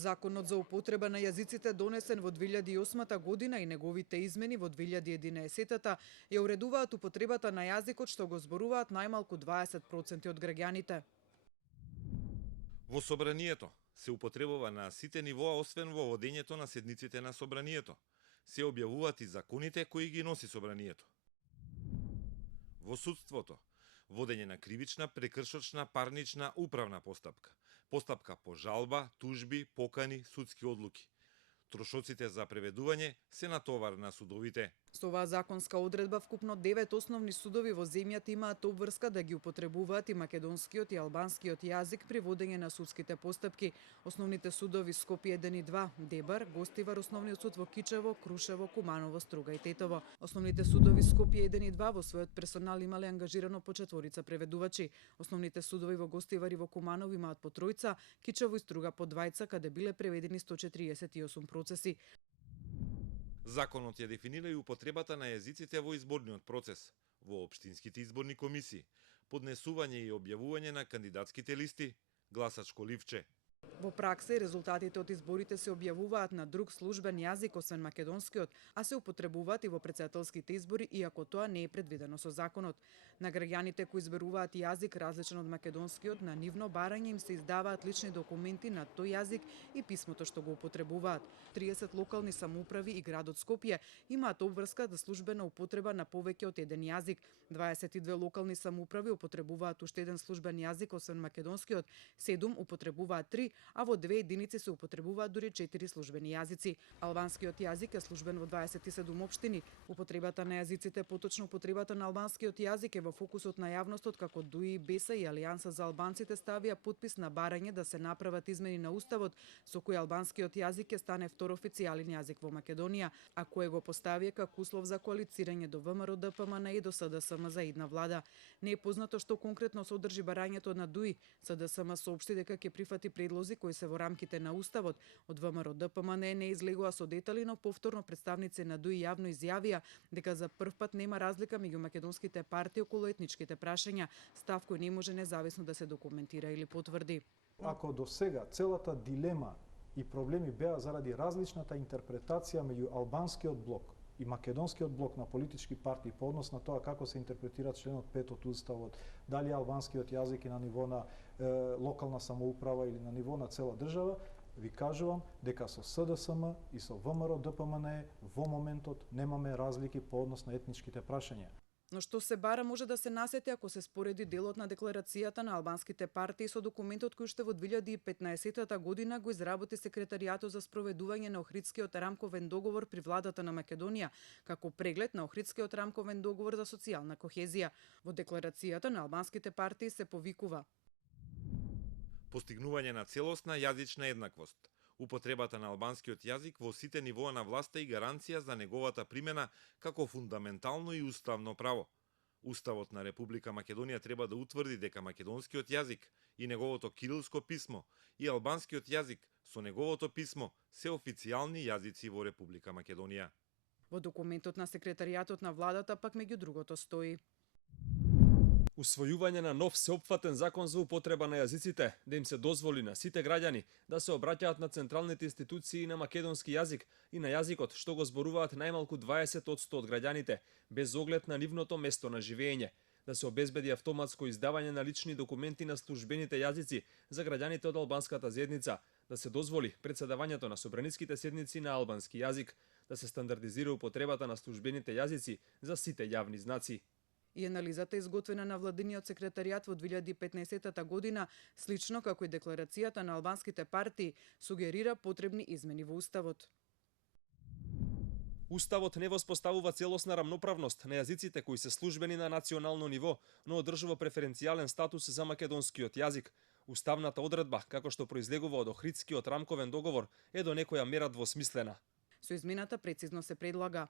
Законот за употреба на јазиците донесен во 2008 година и неговите измени во 2011 ја уредуваат употребата на јазикот што го зборуваат најмалку 20% од граѓаните. Во собранието се употребува на сите нивоа освен во водењето на седниците на собранието. Се објавуваат и законите кои ги носи собранието. Во судството водење на кривична, прекршочна, парнична, управна постапка, постапка по жалба, тужби, покани, судски одлуки. Трошоците за преведување се натовар на судовите. Со оваа законска одредба вкупно 9 основни судови во земјата имаат обврска да ги употребуваат и македонскиот и албанскиот јазик при водење на судските постапки. Основните судови Скопје 1 и 2, Дебар, Гостивар, основниот суд во Кичево, Крушево, Куманово, Струга и Тетово. Основните судови Скопје 1 и 2 во својот персонал имале ангажирано по 4 преведувачи. Основните судови во Гостивар и во Куманово имаат по 3, Кичево и Струга по 2, каде биле преведени 148 процеси. Законот ја дефинира и употребата на јазиците во изборниот процес, во општинските изборни комисии, поднесување и објавување на кандидатските листи, гласачко ливче. Во пракса и резултатите од изборите се објавуваат на друг службен јазик освен македонскиот, а се употребуваат и во претседателските избори, иако тоа не е предвидено со законот. На граѓаните кои изберуваат јазик различен од македонскиот, на нивно барање им се издаваат лични документи на тој јазик и писмото што го употребуваат. 30 локални самоуправи и градот Скопје имаат обврска за службена употреба на повеќе од еден јазик. 22 локални самоуправи употребуваат уште еден службен јазик освен македонскиот, 7 употребуваат 3, а во 2 единици се употребуваат дури 4 службени јазици. Албанскиот јазик е службен во 27 општини. Употребата на јазиците, поточно употребата на албанскиот јазик е во фокусот на јавностот, како ДУИ, БЕСА и Алијанса за албанците ставија потпис на барање да се направат измени на уставот со кој албанскиот јазик ќе стане втор официјален јазик во Македонија, а кое го поставија како услов за коалицирање до ВМРО ДПМН и до СДСМ за идна влада. Не е познато што конкретно содржи барањето на ДУИ. СДСМ соопшти дека ќе прифати предлози кои се во рамките на уставот. Од ВМРО ДПМН не излегува со детали, но повторно представници на ДУИ јавно изјавија дека за прв пат нема разлика меѓу македонските партии околу етничките прашања, став кој не може независно да се документира или потврди. Ако до сега целата дилема и проблеми беа заради различната интерпретација меѓу албанскиот блок и македонскиот блок на политички партии по однос на тоа како се интерпретира членот 5 од уставот, дали албанскиот јазик е на ниво на локална самоуправа или на ниво на цела држава, ви кажувам дека со СДСМ и со ВМРО ДПМН во моментот немаме разлики по однос на етничките прашања. Но што се бара може да се насети ако се спореди делот на декларацијата на албанските партии со документот кој уште во 2015 година го изработи Секретаријатот за спроведување на Охридскиот рамковен договор при владата на Македонија, како преглед на Охридскиот рамковен договор за социјална кохезија. Во декларацијата на албанските партии се повикува постигнување на целосна јазична еднаквост, употребата на албанскиот јазик во сите нивоа на власта и гаранција за неговата примена како фундаментално и уставно право. Уставот на Република Македонија треба да утврди дека македонскиот јазик и неговото кирилско писмо и албанскиот јазик со неговото писмо се официјални јазици во Република Македонија. Во документот на Секретаријатот на владата пак меѓу другото стои усвојување на нов сеопфатен закон за употреба на јазиците, да им се дозволи на сите граѓани да се обраќаат на централните институции на македонски јазик и на јазикот што го зборуваат најмалку 20% од граѓаните, без оглед на нивното место на живење, да се обезбеди автоматско издавање на лични документи на службените јазици за граѓаните од албанската заедница, да се дозволи претседавањето на собраниските седници на албански јазик, да се стандардизира употребата на службените јазици за сите јавни знаци. И анализата изготвена на владиниот секретаријат во 2015 година, слично како и декларацијата на албанските партии, сугерира потребни измени во уставот. Уставот не воспоставува целосна рамноправност на јазиците кои се службени на национално ниво, но одржува преференцијален статус за македонскиот јазик. Уставната одредба, како што произлегува од Охридскиот рамковен договор, е до некоја мера двосмислена. Со измената прецизно се предлага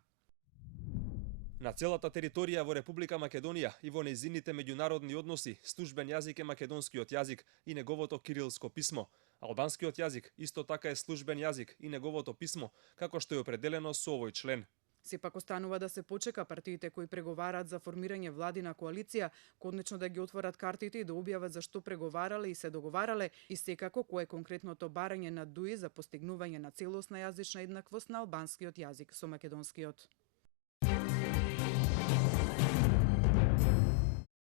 на целата територија во Република Македонија и во нејзините меѓународни односи, службен јазик е македонскиот јазик и неговото кирилско писмо. Албанскиот јазик исто така е службен јазик и неговото писмо, како што е определено со овој член. Сепак останува да се почека партиите кои преговараат за формирање владина коалиција конечно да ги отворат картите и да објават за што преговарале и се договарале и секако кое е конкретното барање на ДУИ за постигнување на целосна јазична еднаквост на албанскиот јазик со македонскиот.